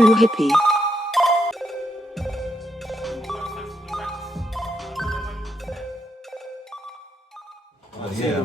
true hippie. Yeah.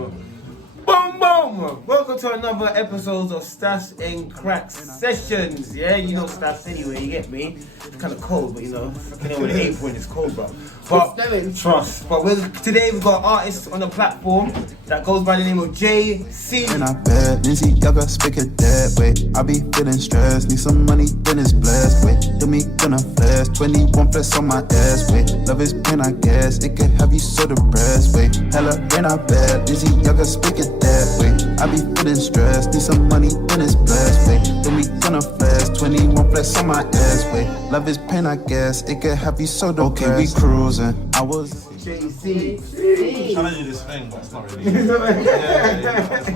Boom, boom! Welcome to another episode of Staffz and Crackz Sessions. Yeah, you know Staffz anyway, you get me? It's kind of cold, but you know, fucking with the apron, it's cold, bro. But trust. But today we've got artists on the platform that goes by the name of JC. And I bet Lindsay, y'all got speak it that way. I be feeling stressed, need some money, then it's blessed. Wait, do me gonna flash, 21 flex on my ass. Wait, love is pain, I guess. It could have you so depressed. Wait, hella rain, I bet Lindsay, y'all got speak it that way. I be feeling stressed, need some money, then it's blessed. Wait, do me gonna flash, 21 flex on my ass. Wait, love is pain, I guess. It could have you so depressed. Okay, we cruising. I was JC. I'm trying to do this thing, but it's not really. It's not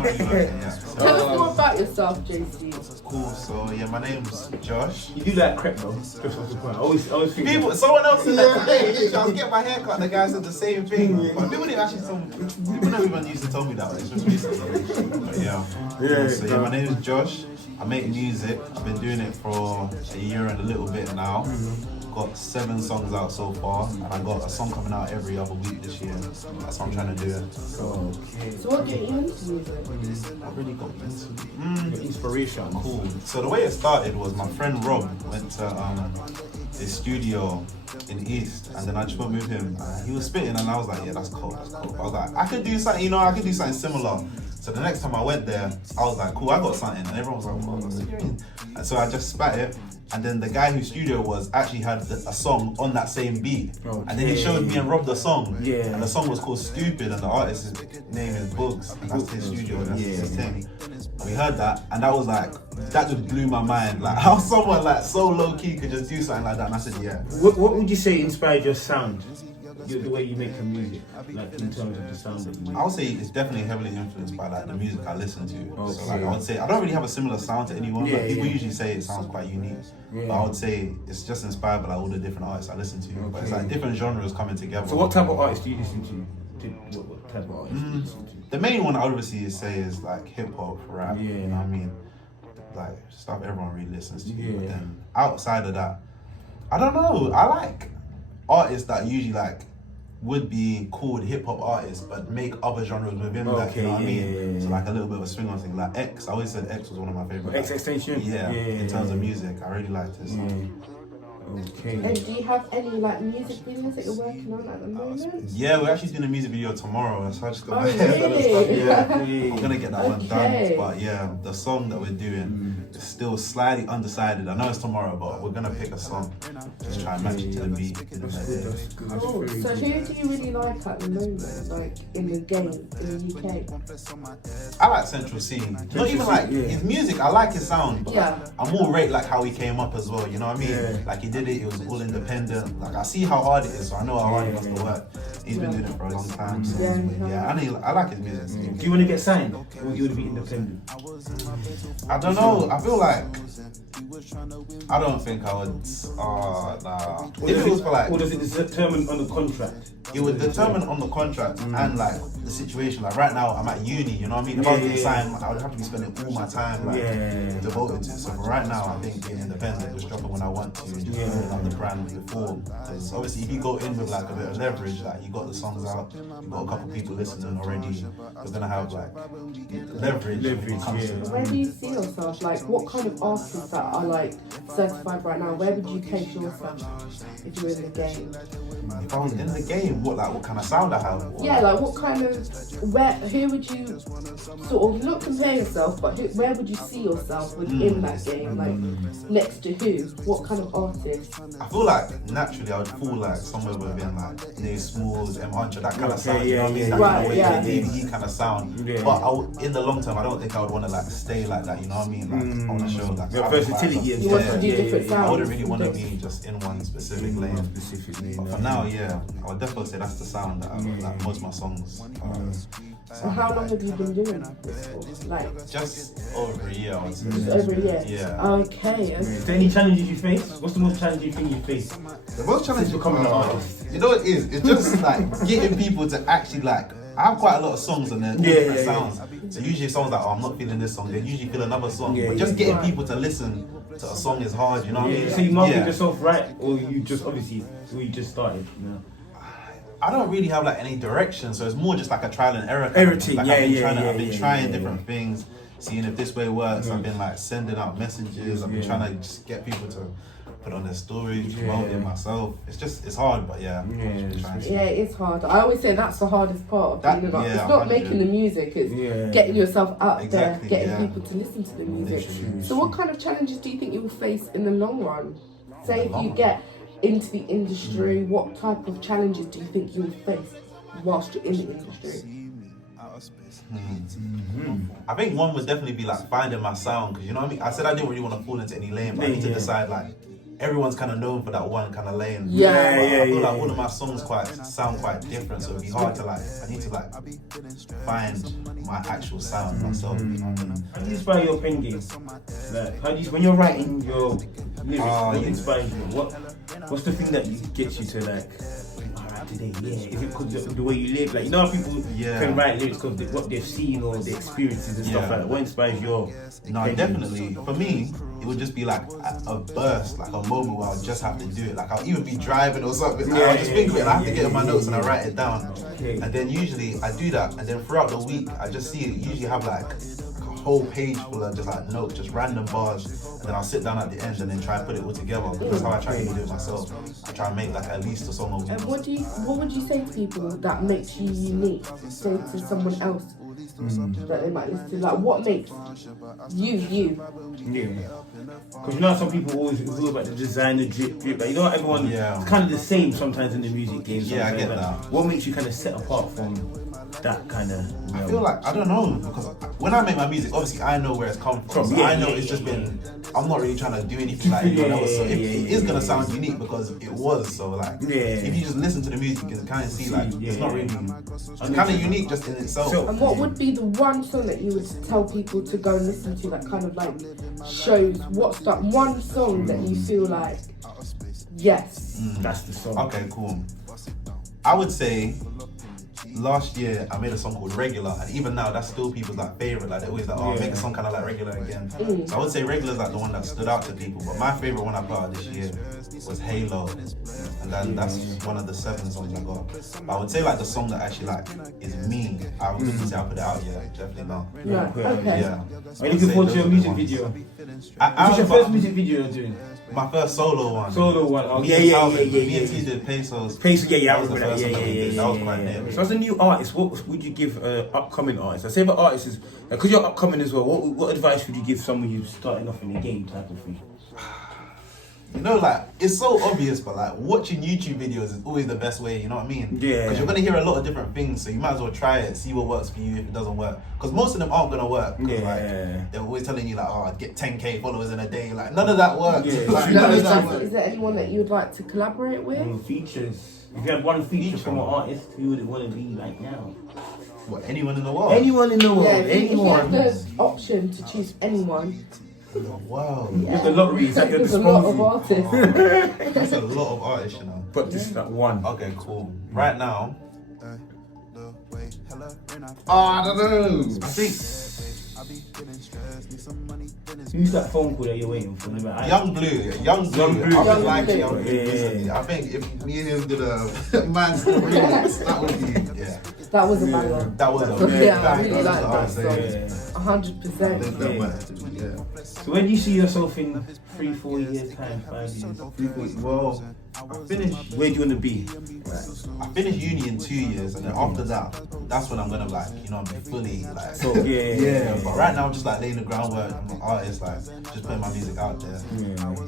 really working. Yeah. Tell us more about yourself, JC. Cool. So yeah, my name's Josh. You do that correct though. Just off the point. I always think People, someone else said that today. I was getting my hair cut, and the guy said the same thing. But people didn't actually tell me. People never even used to tell me that. It's just recently. But yeah. So yeah, my name is Josh. I make music. I've been doing it for a year and a little bit now. Got 7 songs out so far, and I got a song coming out every other week this year. That's what I'm trying to do. So what get you into music? I really got into inspiration. Cool. So the way it started was my friend Rob went to his studio in East, and then I just went with him. He was spitting, and I was like, yeah, that's cool, that's cool. I was like, I could do something, I could do something similar. So the next time I went there, I was like, cool, I got something, and everyone was like, well, what's it doing? And so I just spat it. And then the guy whose studio was actually had a song on that same beat. And then he showed me and Rob the song. Yeah. And the song was called Stupid, and the artist's name is Bugs. And that's his studio, and that's his thing. And we heard that, and that was like, that just blew my mind. Like how someone like so low key could just do something like that. And I said, yeah. What would you say inspired your sound? The way you make your music, like in terms of the sound that you make? I would say it's definitely heavily influenced by like the music I listen to. Okay. So like I would say I don't really have a similar sound to anyone. Yeah, like, people usually say it sounds quite unique, but I would say it's just inspired by like all the different artists I listen to. But it's like different genres coming together. So what type of artists do you listen to? What type of artists do you listen to? The main one I would obviously say is like hip hop, rap. You know what I mean? Like stuff everyone really listens to. But then outside of that, I don't know. I like artists that usually like would be called hip-hop artists but make other genres within that, you know what I mean? So like a little bit of a swing on thing. Like X, I always said X was one of my favorite. XXXTentacion? Yeah, in terms of music, I really liked his song. Okay. And do you have any like music videos that you're working on at the moment? Yeah, we're actually doing a music video tomorrow, so I just got my really? Yeah, I'm gonna get that one done. But yeah, the song that we're doing is still slightly undecided. I know it's tomorrow, but we're gonna pick a song, just try and match it to the beat. Oh, so who do you really like at the moment, like in the game, in the UK? I like Central C. Not even like his music, I like his sound, but I more rate like how he came up as well, you know what I mean? Like he did it was all independent. Like I see how hard it is, so I know how hard he wants to work. He's been doing it for a long time, so I like his music. Do you want to get signed, or you want to be independent? I don't know. I feel like I don't think I would. Nah. If it was for like, or does it determine on the contract? It would determine on the contract and like the situation. Like right now, I'm at uni. You know what I mean? If I was getting signed, I would have to be spending all my time like devoted to it. So for right now, I think being independent, just dropping when I want to, just building up the brand before. Because obviously, if you go in with like a bit of leverage, like you got the songs out, you got a couple people listening already, you're gonna have like leverage. Where do you see yourself? Like, what kind of artists that are like certified right now? Where would you place yourself if you were in the game? If I was in the game, what kind of sound I have? Yeah, like what kind of, who would you sort of, not compare yourself, but where would you see yourself within that game? Like, next to who? What kind of artist? I feel like naturally I would fall like somewhere within like Nate Smalls, M100, that kind of sound, you know what I mean? That kind of way, DVE kind of sound. But in the long term, I don't think I would want to like stay like that, you know what I mean? Like, I want to show like versatility. You want to do different sounds. I wouldn't really want to be just in one specific lane. But for now, I would definitely say that's the sound that like most of my songs are. So how long have you been doing this for? Like just over a year, I would say. Just over a year? Yeah. Okay. Is there any challenges you face? What's the most challenging thing you face? The most challenging becoming an artist. You know what it is? It's just like getting people to actually like. I have quite a lot of songs and they're all different sounds. So usually if someone's like, oh, I'm not feeling this song, they usually feel another song. But just getting people to listen to a song is hard, you know what I mean? So you market Yeah. yourself right, or you just obviously we just started, you know? I don't really have like any direction, so it's more just like a trial and error. Kind of thing. Like, I've been trying different things, seeing if this way works. I've been like sending out messages. I've been trying to just get people to put on their stories, promote it myself. It's hard, but yeah. It's hard. I always say that's the hardest part of being an artist. It's not making the music, it's getting yourself out there, getting people to listen to the music. So what kind of challenges do you think you will face in the long run? Say if you get into the industry, what type of challenges do you think you'll face whilst you're in the industry? I think one would definitely be like finding my sound, because you know what I mean? I said I didn't really want to fall into any lane, but I need to decide like everyone's kind of known for that one kind of lane. I feel like all of my songs sound quite different, so it'd be hard to like, I need to like find my actual sound myself. You know what I mean? How do you inspire your pen game? Like, how do you, when you're writing your lyrics, what inspires you? What's the thing that gets you to like, alright today, is it because of the way you live? Like, you know how people can write lyrics because of what they've seen or the experiences and stuff like that. What inspires your No, definitely. For me, it would just be like a burst, like a moment where I'll just have to do it. Like I'll even be driving or something. I'll just think of it and I have to get in my notes and I write it down. And then usually I do that, and then throughout the week I just see it. Usually have like a whole page full of just like notes, just random bars, and then I'll sit down at the end and then try and put it all together. That's how I try to do it myself. I try and make like at least a song a week. And what would you say to people that makes you unique? Say to someone else that they might listen to, like what makes you? Because you know some people always talk about the design, the drip. Like, you know everyone it's kind of the same sometimes in the music game. I get that. What makes you kind of set apart from that kind of? I feel like, I don't know, because when I make my music, obviously I know where it's come from. So I know it's just been, I'm not really trying to do anything like anyone else. So it is going to sound unique because it was. So like, if you just listen to the music, you can kind of see like, it's not really, it's kind of unique just in itself. And what would be the one song that you would tell people to go and listen to that kind of like shows what's that one song that you feel like, yes, that's the song. Okay, cool. I would say last year I made a song called Regular, and even now that's still people's like favorite. Like they always like, oh, make a song kind of like Regular again. So I would say Regular is like the one that stood out to people. But my favorite one I put out this year was Halo, and then that's one of the 7 songs I got. But I would say like the song that actually like is me. I wouldn't say I put it out yet. Definitely not. Okay. Are you looking forward to your music video? What's your first music video you're doing? My first solo one. Okay. Me and T did Pesos. I remember that. That was quite neat. So as a new artist, what would you give upcoming artists? I say about artists is, because you're upcoming as well, what advice would you give someone who's starting off in the game type of thing? You know, like, it's so obvious, but like, watching YouTube videos is always the best way, you know what I mean? Because you're gonna hear a lot of different things, so you might as well try it, see what works for you if it doesn't work. Because most of them aren't gonna work. Like, they're always telling you like, oh, get 10k followers in a day. Like, none of that works. Like, none of that works. Is there anyone that you would like to collaborate with? Features. If you had one feature from an artist, who would it want to be like now? What, anyone in the world? Anyone in the world. If you had the option to choose anyone. Wow. There's a lottery. It's at your There's a lot of disposal. artists. That's a lot of artists, you know. But just that one. Okay, cool. Right now, I don't know. I think Who's that phone call that you're waiting for? Young Blue. I've been liking Young Blue Yeah. recently. I think if me and him did a man's remix, that would be, That was a banger. That was a I really like that song. 100%. So where do you see yourself in 3-4 years time, 5 years? Well, I finished. Where do you want to be? I finished uni in 2 years, and then after that, that's when I'm gonna like, you know, be fully like. So But right now, I'm just like laying the groundwork. I'm an artist, like just putting my music out there.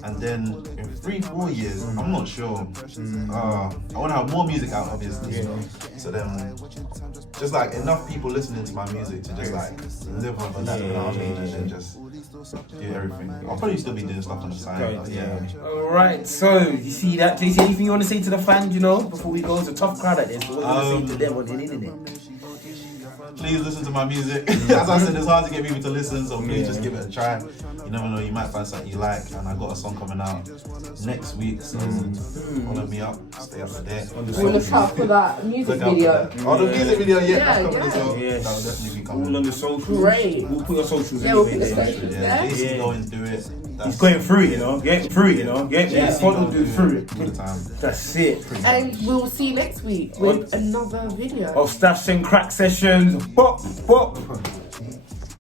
And then in 3-4 years, I'm not sure. I want to have more music out, obviously. So then, just like enough people listening to my music to just like live off of that, you know what I mean? And then just do everything. I'll probably still be doing stuff on the side. But Alright, so you see that? JC, anything you want to say to the fans, you know, before we go? It's a tough crowd at this. So what do you want to say to them on the internet? please listen to my music. As I said, it's hard to get people to listen, so please just give it a try. You never know, you might find something you like. And I got a song coming out next week, so follow me up, stay up to date. We'll look out for that music video. Oh, the music video, that's coming yeah. as well. That'll definitely be coming. All on the socials. Great. We'll put your socials Yeah, we'll anyway. put the socials there. Basically going through it. He's going through it, you know. Get through it, you know. Get follow do through it. All the time. That's it. And we'll see you next week with another video Of Staffz and Crackz sessions. Bop, bop.